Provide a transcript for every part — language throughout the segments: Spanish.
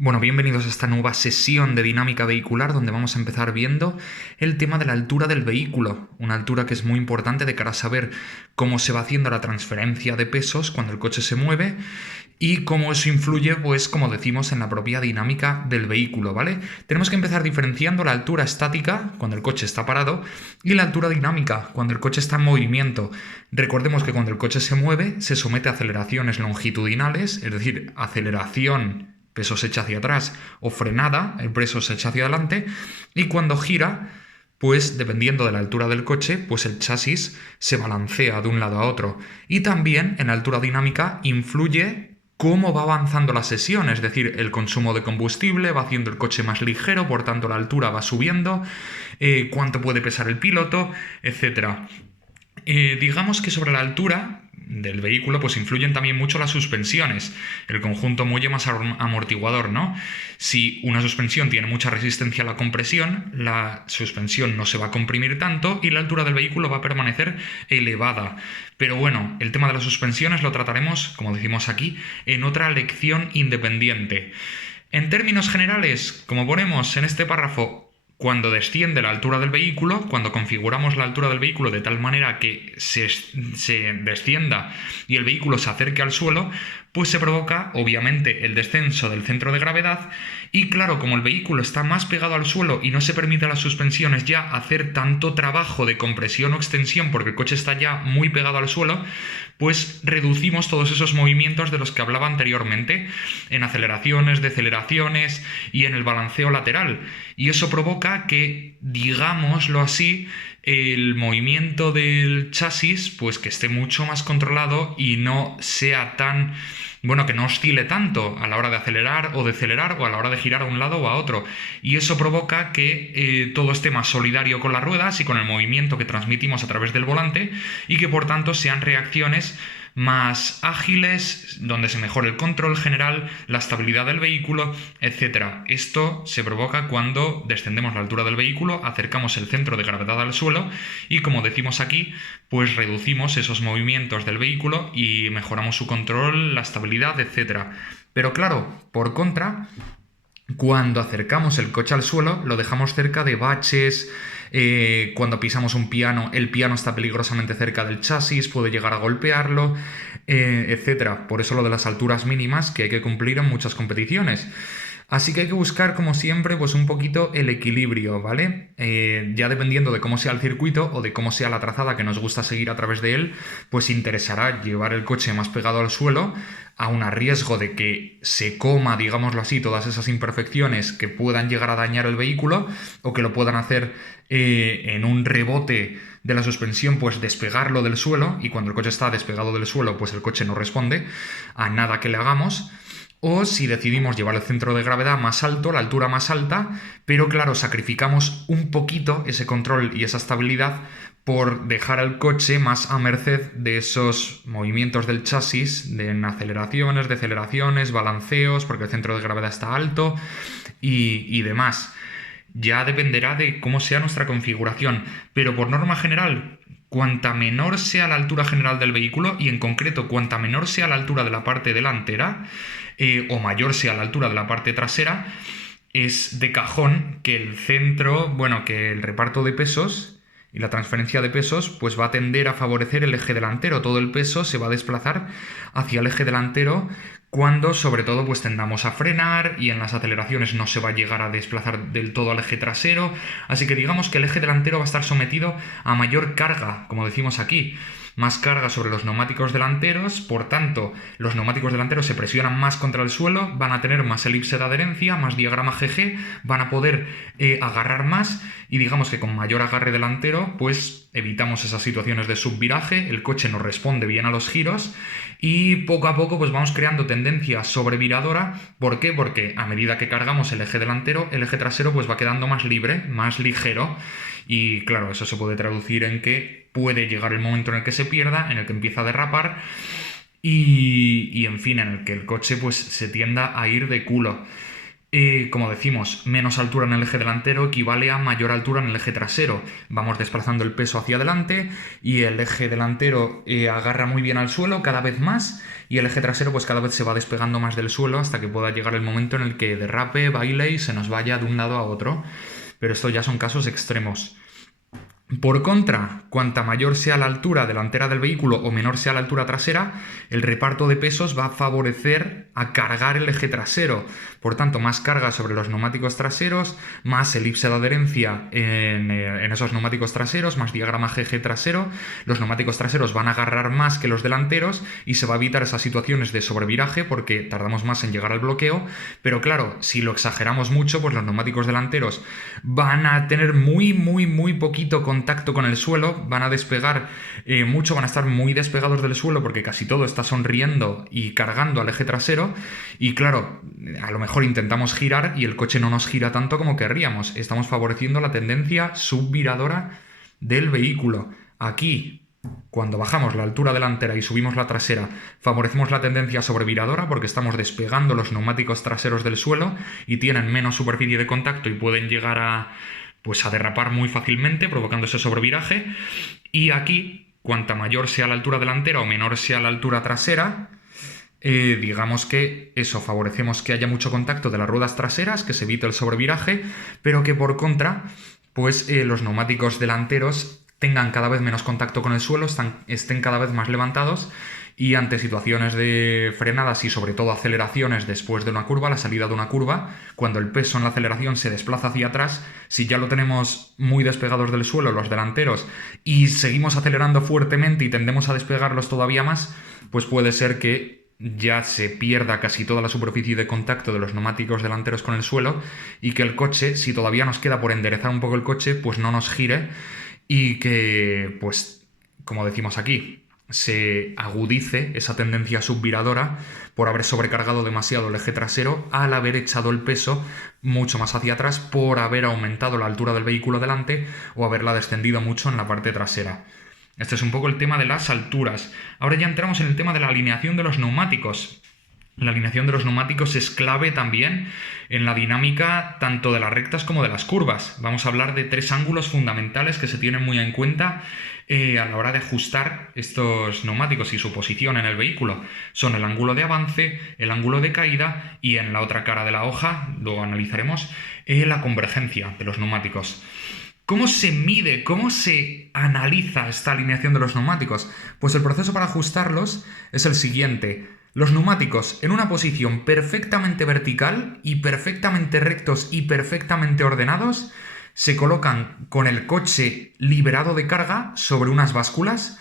Bueno, bienvenidos a esta nueva sesión de dinámica vehicular donde vamos a empezar viendo el tema de la altura del vehículo, una altura que es muy importante de cara a saber cómo se va haciendo la transferencia de pesos cuando el coche se mueve y cómo eso influye, pues como decimos, en la propia dinámica del vehículo, ¿vale? Tenemos que empezar diferenciando la altura estática cuando el coche está parado y la altura dinámica cuando el coche está en movimiento. Recordemos que cuando el coche se mueve se somete a aceleraciones longitudinales, es decir, aceleración, peso se echa hacia atrás, o frenada, el peso se echa hacia adelante, y cuando gira, pues dependiendo de la altura del coche, pues el chasis se balancea de un lado a otro. Y también en la altura dinámica influye cómo va avanzando la sesión, es decir, el consumo de combustible va haciendo el coche más ligero, por tanto la altura va subiendo, cuánto puede pesar el piloto, etcétera. Digamos que sobre la altura del vehículo pues influyen también mucho las suspensiones, el conjunto muelle más amortiguador, ¿no? Si una suspensión tiene mucha resistencia a la compresión, la suspensión no se va a comprimir tanto y la altura del vehículo va a permanecer elevada. Pero bueno, el tema de las suspensiones lo trataremos, como decimos aquí, en otra lección independiente. En términos generales, como ponemos en este párrafo, cuando desciende la altura del vehículo, cuando configuramos la altura del vehículo de tal manera que se descienda y el vehículo se acerque al suelo, pues se provoca obviamente el descenso del centro de gravedad y claro, como el vehículo está más pegado al suelo y no se permite a las suspensiones ya hacer tanto trabajo de compresión o extensión porque el coche está ya muy pegado al suelo, pues reducimos todos esos movimientos de los que hablaba anteriormente, en aceleraciones, deceleraciones y en el balanceo lateral. Y eso provoca que, digámoslo así, el movimiento del chasis, pues que esté mucho más controlado y no sea tan, bueno, que no oscile tanto a la hora de acelerar o decelerar o a la hora de girar a un lado o a otro. Y eso provoca que todo esté más solidario con las ruedas y con el movimiento que transmitimos a través del volante y que por tanto sean reacciones más ágiles, donde se mejore el control general, la estabilidad del vehículo, etcétera. Esto se provoca cuando descendemos la altura del vehículo, acercamos el centro de gravedad al suelo y, como decimos aquí, pues reducimos esos movimientos del vehículo y mejoramos su control, la estabilidad, etcétera. Pero claro, por contra, cuando acercamos el coche al suelo, lo dejamos cerca de baches. Cuando pisamos un piano, el piano está peligrosamente cerca del chasis, puede llegar a golpearlo, etcétera. Por eso lo de las alturas mínimas que hay que cumplir en muchas competiciones. Así que hay que buscar, como siempre, pues un poquito el equilibrio, ¿vale? Ya dependiendo de cómo sea el circuito o de cómo sea la trazada que nos gusta seguir a través de él, pues interesará llevar el coche más pegado al suelo, aun a riesgo de que se coma, digámoslo así, todas esas imperfecciones que puedan llegar a dañar el vehículo o que lo puedan hacer en un rebote de la suspensión, pues despegarlo del suelo, y cuando el coche está despegado del suelo, pues el coche no responde a nada que le hagamos. O si decidimos llevar el centro de gravedad más alto, la altura más alta, pero claro, sacrificamos un poquito ese control y esa estabilidad por dejar al coche más a merced de esos movimientos del chasis, de aceleraciones, deceleraciones, balanceos, porque el centro de gravedad está alto y demás. Ya dependerá de cómo sea nuestra configuración, pero por norma general, cuanta menor sea la altura general del vehículo y en concreto cuanta menor sea la altura de la parte delantera o mayor sea la altura de la parte trasera, es de cajón que el centro, bueno, que el reparto de pesos y la transferencia de pesos pues va a tender a favorecer el eje delantero. Todo el peso se va a desplazar hacia el eje delantero cuando sobre todo pues tendamos a frenar y en las aceleraciones no se va a llegar a desplazar del todo al eje trasero, así que digamos que el eje delantero va a estar sometido a mayor carga, como decimos aquí, más carga sobre los neumáticos delanteros, por tanto los neumáticos delanteros se presionan más contra el suelo, van a tener más elipse de adherencia, más diagrama GG, van a poder agarrar más y digamos que con mayor agarre delantero pues evitamos esas situaciones de subviraje, el coche nos responde bien a los giros y poco a poco pues vamos creando tendencia sobreviradora. ¿Por qué? Porque a medida que cargamos el eje delantero, el eje trasero pues va quedando más libre, más ligero y claro, eso se puede traducir en que puede llegar el momento en el que se pierda, en el que empieza a derrapar y en fin, en el que el coche pues se tienda a ir de culo. Como decimos, menos altura en el eje delantero equivale a mayor altura en el eje trasero. Vamos desplazando el peso hacia adelante y el eje delantero agarra muy bien al suelo cada vez más y el eje trasero pues cada vez se va despegando más del suelo hasta que pueda llegar el momento en el que derrape, baile y se nos vaya de un lado a otro. Pero esto ya son casos extremos. Por contra, cuanta mayor sea la altura delantera del vehículo o menor sea la altura trasera, el reparto de pesos va a favorecer a cargar el eje trasero. Por tanto, más carga sobre los neumáticos traseros, más elipse de adherencia en esos neumáticos traseros, más diagrama eje trasero. Los neumáticos traseros van a agarrar más que los delanteros y se va a evitar esas situaciones de sobreviraje porque tardamos más en llegar al bloqueo. Pero claro, si lo exageramos mucho, pues los neumáticos delanteros van a tener muy poquito contacto con el suelo, van a despegar mucho, van a estar muy despegados del suelo porque casi todo está sonriendo y cargando al eje trasero y claro, a lo mejor intentamos girar y el coche no nos gira tanto como querríamos, estamos favoreciendo la tendencia subviradora del vehículo. Aquí, cuando bajamos la altura delantera y subimos la trasera, favorecemos la tendencia sobreviradora porque estamos despegando los neumáticos traseros del suelo y tienen menos superficie de contacto y pueden llegar a derrapar muy fácilmente, provocando ese sobreviraje. Y aquí, cuanta mayor sea la altura delantera o menor sea la altura trasera, digamos que eso, favorecemos que haya mucho contacto de las ruedas traseras, que se evite el sobreviraje, pero que por contra, pues los neumáticos delanteros tengan cada vez menos contacto con el suelo, estén cada vez más levantados y ante situaciones de frenadas y sobre todo aceleraciones después de una curva, la salida de una curva, cuando el peso en la aceleración se desplaza hacia atrás, si ya lo tenemos muy despegados del suelo los delanteros y seguimos acelerando fuertemente y tendemos a despegarlos todavía más, pues puede ser que ya se pierda casi toda la superficie de contacto de los neumáticos delanteros con el suelo y que el coche, si todavía nos queda por enderezar un poco el coche, pues no nos gire y que, pues, como decimos aquí, se agudice esa tendencia subviradora por haber sobrecargado demasiado el eje trasero al haber echado el peso mucho más hacia atrás por haber aumentado la altura del vehículo delante o haberla descendido mucho en la parte trasera. Este es un poco el tema de las alturas. Ahora ya entramos en el tema de la alineación de los neumáticos. La alineación de los neumáticos es clave también en la dinámica tanto de las rectas como de las curvas. Vamos a hablar de 3 ángulos fundamentales que se tienen muy en cuenta a la hora de ajustar estos neumáticos y su posición en el vehículo. Son el ángulo de avance, el ángulo de caída y en la otra cara de la hoja, luego analizaremos, la convergencia de los neumáticos. ¿Cómo se mide, cómo se analiza esta alineación de los neumáticos? Pues el proceso para ajustarlos es el siguiente. Los neumáticos en una posición perfectamente vertical y perfectamente rectos y perfectamente ordenados se colocan con el coche liberado de carga sobre unas básculas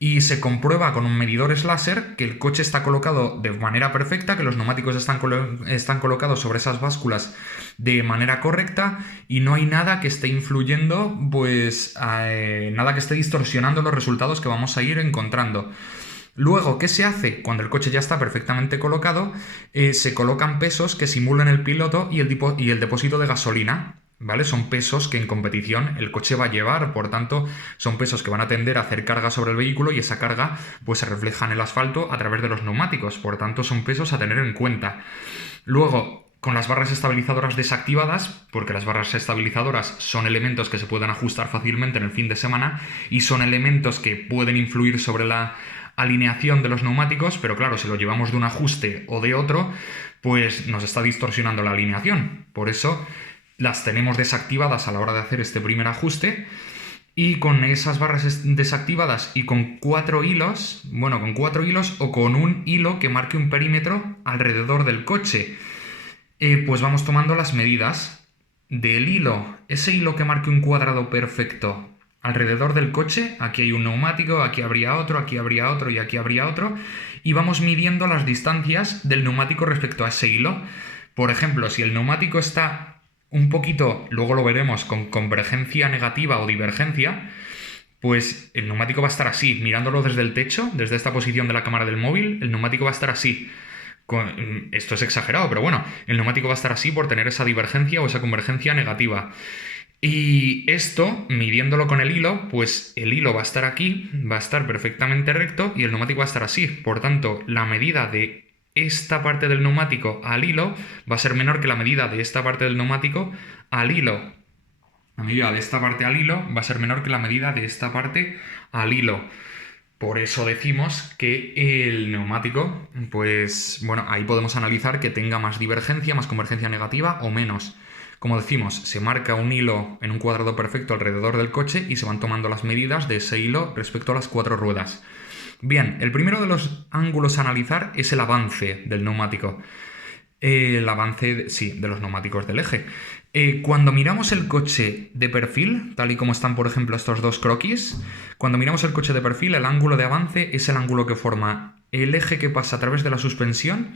y se comprueba con un medidor láser que el coche está colocado de manera perfecta, que los neumáticos están colocados sobre esas básculas de manera correcta y no hay nada que esté influyendo, pues nada que esté distorsionando los resultados que vamos a ir encontrando. Luego, ¿qué se hace? Cuando el coche ya está perfectamente colocado, se colocan pesos que simulan el piloto y el depósito de gasolina. ¿Vale? Son pesos que en competición el coche va a llevar, por tanto, son pesos que van a tender a hacer carga sobre el vehículo y esa carga pues se refleja en el asfalto a través de los neumáticos, por tanto son pesos a tener en cuenta. Luego, con las barras estabilizadoras desactivadas, porque las barras estabilizadoras son elementos que se pueden ajustar fácilmente en el fin de semana y son elementos que pueden influir sobre la alineación de los neumáticos, pero claro, si lo llevamos de un ajuste o de otro, pues nos está distorsionando la alineación. Por eso las tenemos desactivadas a la hora de hacer este primer ajuste y con esas barras desactivadas y con 4 hilos, bueno, con 4 hilos o con un hilo que marque un perímetro alrededor del coche, pues vamos tomando las medidas del hilo, ese hilo que marque un cuadrado perfecto alrededor del coche. Aquí hay un neumático, aquí habría otro y aquí habría otro, y vamos midiendo las distancias del neumático respecto a ese hilo. Por ejemplo, si el neumático está un poquito, luego lo veremos, con convergencia negativa o divergencia, pues el neumático va a estar así, mirándolo desde el techo, desde esta posición de la cámara del móvil, el neumático va a estar así. Esto es exagerado, pero bueno, el neumático va a estar así por tener esa divergencia o esa convergencia negativa. Y esto, midiéndolo con el hilo, pues el hilo va a estar aquí, va a estar perfectamente recto y el neumático va a estar así. Por tanto, la medida de esta parte del neumático al hilo va a ser menor que la medida de esta parte del neumático al hilo. La medida de esta parte al hilo va a ser menor que la medida de esta parte al hilo. Por eso decimos que el neumático, pues bueno, ahí podemos analizar que tenga más divergencia, más convergencia negativa o menos. Como decimos, se marca un hilo en un cuadrado perfecto alrededor del coche y se van tomando las medidas de ese hilo respecto a las 4 ruedas. Bien, el primero de los ángulos a analizar es el avance del neumático. El avance, sí, de los neumáticos del eje. Cuando miramos el coche de perfil, tal y como están, por ejemplo, estos dos croquis, cuando miramos el coche de perfil, el ángulo de avance es el ángulo que forma el eje que pasa a través de la suspensión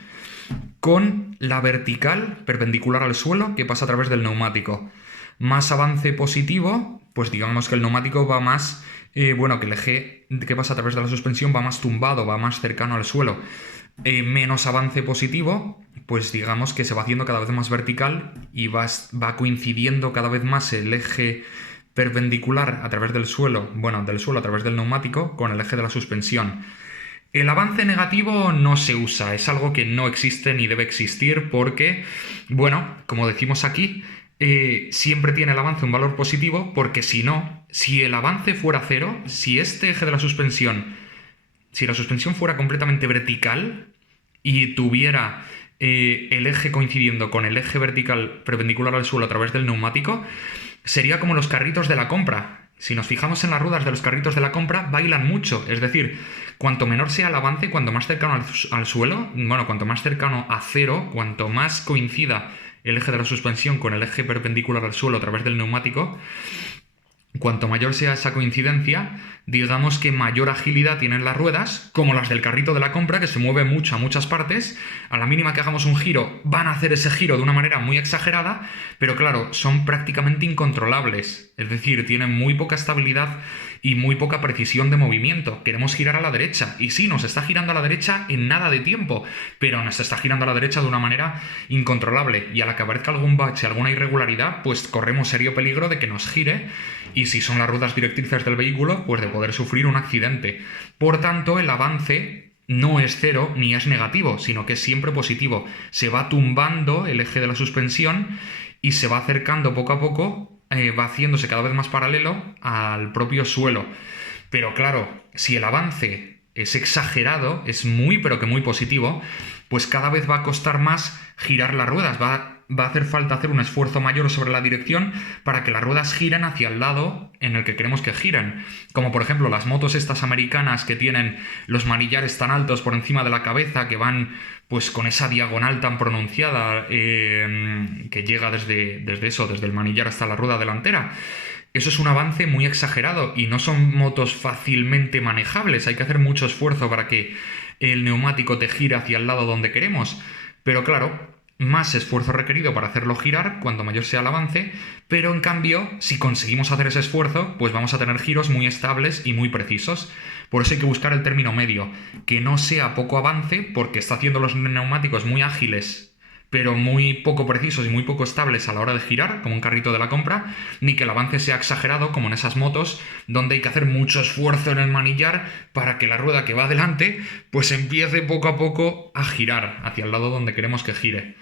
con la vertical perpendicular al suelo que pasa a través del neumático. Más avance positivo, pues digamos que el neumático va más, que el eje que pasa a través de la suspensión va más tumbado, va más cercano al suelo. Menos avance positivo, pues digamos que se va haciendo cada vez más vertical y va coincidiendo cada vez más el eje perpendicular a través del suelo, del suelo a través del neumático, con el eje de la suspensión. El avance negativo no se usa, es algo que no existe ni debe existir porque, como decimos aquí, siempre tiene el avance un valor positivo porque si no, si el avance fuera cero, si este eje de la suspensión, si la suspensión fuera completamente vertical y tuviera el eje coincidiendo con el eje vertical perpendicular al suelo a través del neumático, sería como los carritos de la compra. Si nos fijamos en las ruedas de los carritos de la compra, bailan mucho. Es decir, cuanto menor sea el avance, cuanto más cercano al suelo, cuanto más cercano a cero, cuanto más coincida el eje de la suspensión con el eje perpendicular al suelo a través del neumático, cuanto mayor sea esa coincidencia, digamos que mayor agilidad tienen las ruedas, como las del carrito de la compra, que se mueve mucho a muchas partes. A la mínima que hagamos un giro, van a hacer ese giro de una manera muy exagerada, pero claro, son prácticamente incontrolables. Es decir, tienen muy poca estabilidad y muy poca precisión de movimiento. Queremos girar a la derecha, y sí, nos está girando a la derecha en nada de tiempo, pero nos está girando a la derecha de una manera incontrolable, y a la que aparezca algún bache, alguna irregularidad, pues corremos serio peligro de que nos gire, y si son las ruedas directrices del vehículo, pues de poder sufrir un accidente. Por tanto, el avance no es cero ni es negativo, sino que es siempre positivo. Se va tumbando el eje de la suspensión y se va acercando poco a poco, va haciéndose cada vez más paralelo al propio suelo. Pero claro, si el avance es exagerado, es muy pero que muy positivo, pues cada vez va a costar más girar las ruedas, va a hacer falta hacer un esfuerzo mayor sobre la dirección para que las ruedas giren hacia el lado en el que queremos que giren. Como por ejemplo las motos estas americanas que tienen los manillares tan altos por encima de la cabeza, que van pues con esa diagonal tan pronunciada que llega desde el manillar hasta la rueda delantera. Eso es un avance muy exagerado y no son motos fácilmente manejables. Hay que hacer mucho esfuerzo para que el neumático te gire hacia el lado donde queremos. Pero claro, más esfuerzo requerido para hacerlo girar cuanto mayor sea el avance, pero en cambio, si conseguimos hacer ese esfuerzo, pues vamos a tener giros muy estables y muy precisos. Por eso hay que buscar el término medio, que no sea poco avance, porque está haciendo los neumáticos muy ágiles, pero muy poco precisos y muy poco estables a la hora de girar, como un carrito de la compra, ni que el avance sea exagerado, como en esas motos, donde hay que hacer mucho esfuerzo en el manillar para que la rueda que va adelante, pues empiece poco a poco a girar hacia el lado donde queremos que gire.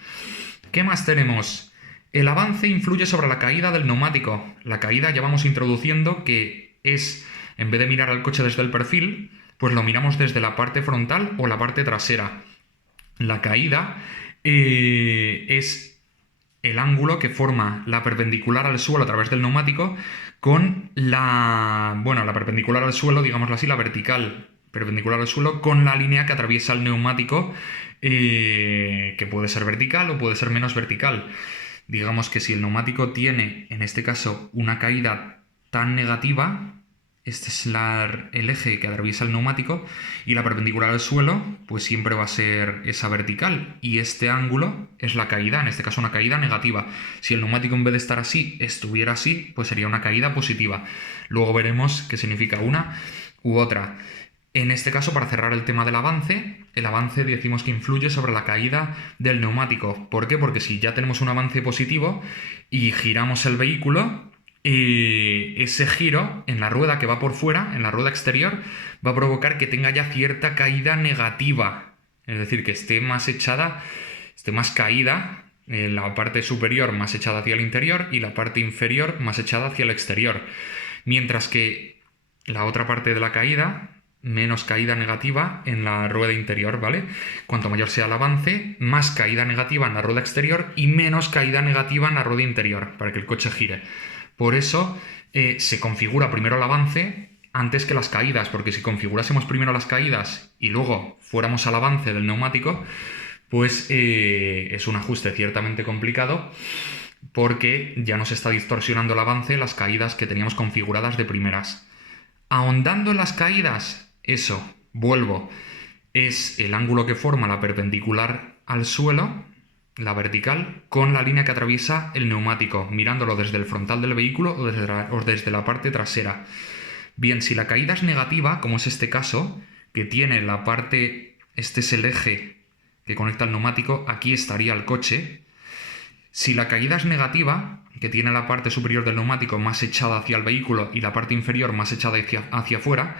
¿Qué más tenemos? El avance influye sobre la caída del neumático. La caída ya vamos introduciendo que es, en vez de mirar al coche desde el perfil, pues lo miramos desde la parte frontal o la parte trasera. La caída es el ángulo que forma la perpendicular al suelo a través del neumático con la perpendicular al suelo, digámoslo así, la vertical perpendicular al suelo con la línea que atraviesa el neumático, que puede ser vertical o puede ser menos vertical. Digamos que si el neumático tiene, en este caso, una caída tan negativa, este es el eje que atraviesa el neumático, y la perpendicular al suelo, pues siempre va a ser esa vertical, y este ángulo es la caída, en este caso una caída negativa. Si el neumático en vez de estar así, estuviera así, pues sería una caída positiva. Luego veremos qué significa una u otra. En este caso, para cerrar el tema del avance, el avance decimos que influye sobre la caída del neumático. ¿Por qué? Porque si ya tenemos un avance positivo y giramos el vehículo, ese giro en la rueda que va por fuera, en la rueda exterior, va a provocar que tenga ya cierta caída negativa. es decir, que esté más echada, esté más caída, la parte superior más echada hacia el interior y la parte inferior más echada hacia el exterior. Mientras que la otra parte de la caída, menos caída negativa en la rueda interior, ¿vale? Cuanto mayor sea el avance, más caída negativa en la rueda exterior y menos caída negativa en la rueda interior, para que el coche gire. Por eso se configura primero el avance antes que las caídas, porque si configurásemos primero las caídas y luego fuéramos al avance del neumático, pues es un ajuste ciertamente complicado, porque ya nos está distorsionando el avance las caídas que teníamos configuradas de primeras. Ahondando en las caídas, eso, vuelvo, es el ángulo que forma la perpendicular al suelo, la vertical, con la línea que atraviesa el neumático, mirándolo desde el frontal del vehículo o desde la parte trasera. Bien, si la caída es negativa, como es este caso, que tiene la parte, este es el eje que conecta el neumático, aquí estaría el coche. Si la caída es negativa, que tiene la parte superior del neumático más echada hacia el vehículo y la parte inferior más echada hacia afuera,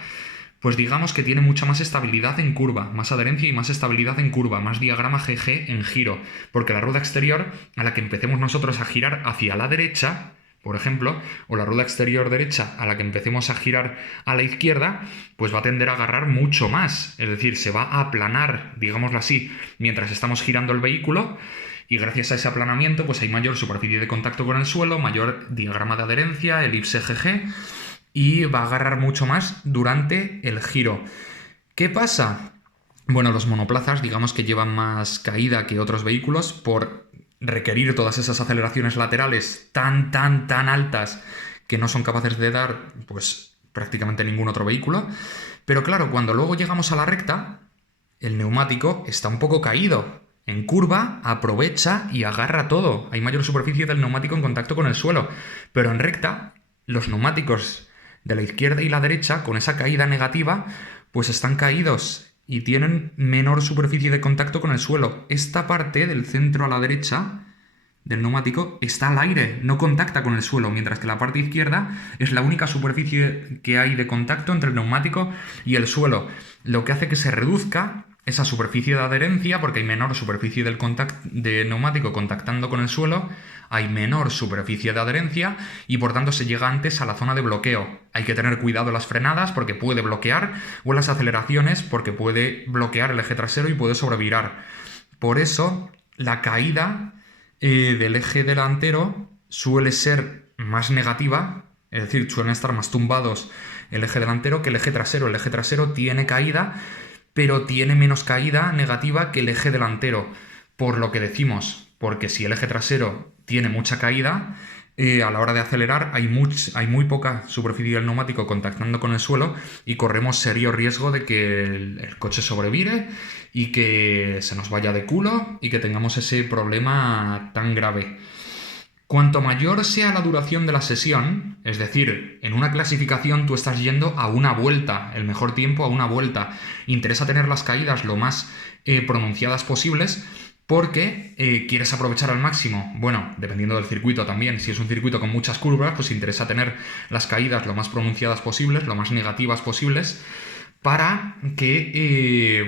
pues digamos que tiene mucha más estabilidad en curva, más adherencia y más estabilidad en curva, más diagrama GG en giro, porque la rueda exterior, a la que empecemos nosotros a girar hacia la derecha, por ejemplo, o la rueda exterior derecha a la que empecemos a girar a la izquierda, pues va a tender a agarrar mucho más, es decir, se va a aplanar, digámoslo así, mientras estamos girando el vehículo, y gracias a ese aplanamiento pues hay mayor superficie de contacto con el suelo, mayor diagrama de adherencia, elipse GG, y va a agarrar mucho más durante el giro. ¿Qué pasa? Bueno, los monoplazas digamos que llevan más caída que otros vehículos por requerir todas esas aceleraciones laterales tan altas que no son capaces de dar pues prácticamente ningún otro vehículo. Pero claro, cuando luego llegamos a la recta, el neumático está un poco caído. En curva aprovecha y agarra todo. Hay mayor superficie del neumático en contacto con el suelo. Pero en recta, los neumáticos de la izquierda y la derecha, con esa caída negativa, pues están caídos y tienen menor superficie de contacto con el suelo. Esta parte del centro a la derecha del neumático está al aire, no contacta con el suelo, mientras que la parte izquierda es la única superficie que hay de contacto entre el neumático y el suelo, lo que hace que se reduzca esa superficie de adherencia, porque hay menor superficie de neumático contactando con el suelo, hay menor superficie de adherencia y por tanto se llega antes a la zona de bloqueo. Hay que tener cuidado en las frenadas porque puede bloquear, o en las aceleraciones porque puede bloquear el eje trasero y puede sobrevirar. Por eso la caída del eje delantero suele ser más negativa, es decir, suelen estar más tumbados el eje delantero que el eje trasero. El eje trasero tiene caída, pero tiene menos caída negativa que el eje delantero, por lo que decimos, porque si el eje trasero tiene mucha caída, a la hora de acelerar hay muy poca superficie del neumático contactando con el suelo y corremos serio riesgo de que el coche sobrevire y que se nos vaya de culo y que tengamos ese problema tan grave. Cuanto mayor sea la duración de la sesión, es decir, en una clasificación tú estás yendo a una vuelta, el mejor tiempo a una vuelta, interesa tener las caídas lo más pronunciadas posibles porque quieres aprovechar al máximo, bueno, dependiendo del circuito también, si es un circuito con muchas curvas, pues interesa tener las caídas lo más pronunciadas posibles, lo más negativas posibles, para que,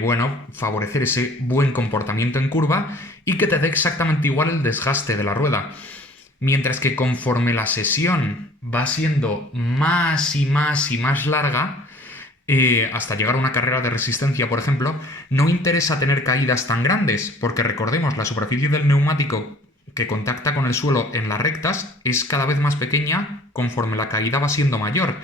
favorecer ese buen comportamiento en curva y que te dé exactamente igual el desgaste de la rueda. Mientras que conforme la sesión va siendo más y más larga, hasta llegar a una carrera de resistencia, por ejemplo, no interesa tener caídas tan grandes, porque recordemos, la superficie del neumático que contacta con el suelo en las rectas es cada vez más pequeña conforme la caída va siendo mayor.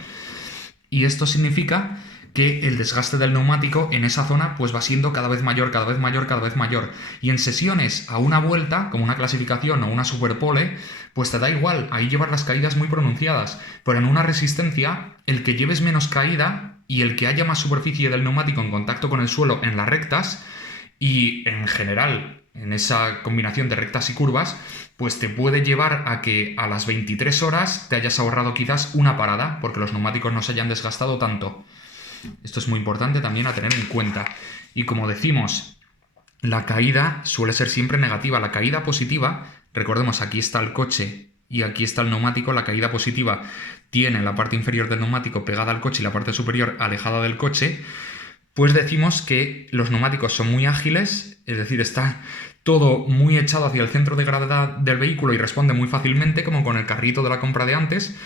Y esto significa que el desgaste del neumático en esa zona pues va siendo cada vez mayor, cada vez mayor, cada vez mayor. Y en sesiones a una vuelta, como una clasificación o una superpole, pues te da igual, ahí llevar las caídas muy pronunciadas. Pero en una resistencia, el que lleves menos caída y el que haya más superficie del neumático en contacto con el suelo en las rectas, y en general en esa combinación de rectas y curvas, pues te puede llevar a que a las 23 horas te hayas ahorrado quizás una parada, porque los neumáticos no se hayan desgastado tanto. Esto es muy importante también a tener en cuenta. Y como decimos, la caída suele ser siempre negativa. La caída positiva, recordemos, aquí está el coche y aquí está el neumático. La caída positiva tiene la parte inferior del neumático pegada al coche y la parte superior alejada del coche. pues decimos que los neumáticos son muy ágiles, es decir, está todo muy echado hacia el centro de gravedad del vehículo y responde muy fácilmente, como con el carrito de la compra de antes,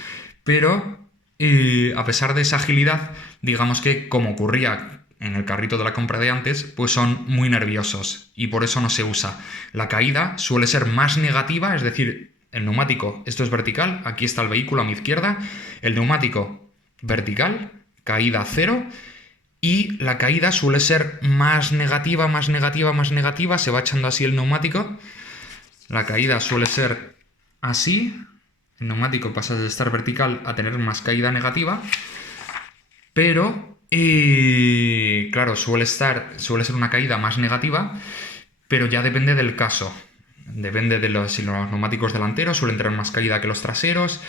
pero a pesar de esa agilidad, digamos que, como ocurría en el carrito de la compra de antes, pues son muy nerviosos y por eso no se usa. La caída suele ser más negativa, es decir, el neumático, esto es vertical, aquí está el vehículo a mi izquierda, el neumático vertical, caída cero, y la caída suele ser más negativa, más negativa, más negativa, se va echando así el neumático. La caída suele ser así, el neumático pasa de estar vertical a tener más caída negativa, pero, claro, suele ser una caída más negativa, pero ya depende del caso. Depende de si los neumáticos delanteros suelen tener más caída que los traseros,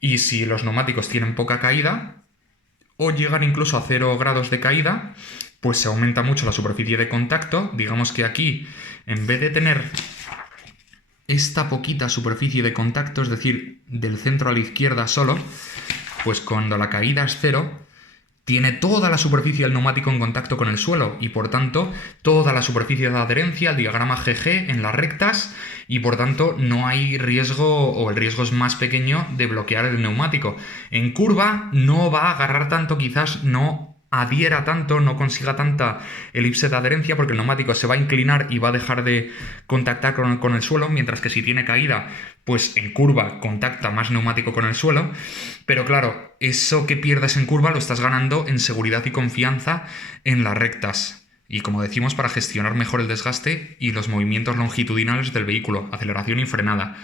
y si los neumáticos tienen poca caída, o llegan incluso a 0 grados de caída, pues se aumenta mucho la superficie de contacto. Digamos que aquí, en vez de tener esta poquita superficie de contacto, es decir, del centro a la izquierda solo, pues cuando la caída es 0, tiene toda la superficie del neumático en contacto con el suelo y por tanto toda la superficie de adherencia, el diagrama GG en las rectas, y por tanto no hay riesgo, o el riesgo es más pequeño, de bloquear el neumático. En curva no va a agarrar tanto, quizás no adhiera tanto, no consiga tanta elipse de adherencia, porque el neumático se va a inclinar y va a dejar de contactar con el suelo, mientras que si tiene caída, pues en curva contacta más neumático con el suelo. Pero claro, eso que pierdes en curva lo estás ganando en seguridad y confianza en las rectas. Y como decimos, para gestionar mejor el desgaste y los movimientos longitudinales del vehículo, aceleración y frenada.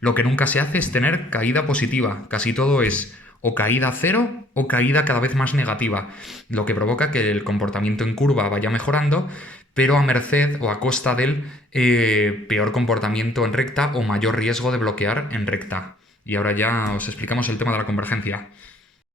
Lo que nunca se hace es tener caída positiva. Casi todo es o caída cero o caída cada vez más negativa, lo que provoca que el comportamiento en curva vaya mejorando, pero a merced o a costa del peor comportamiento en recta o mayor riesgo de bloquear en recta. Y ahora ya os explicamos el tema de la convergencia.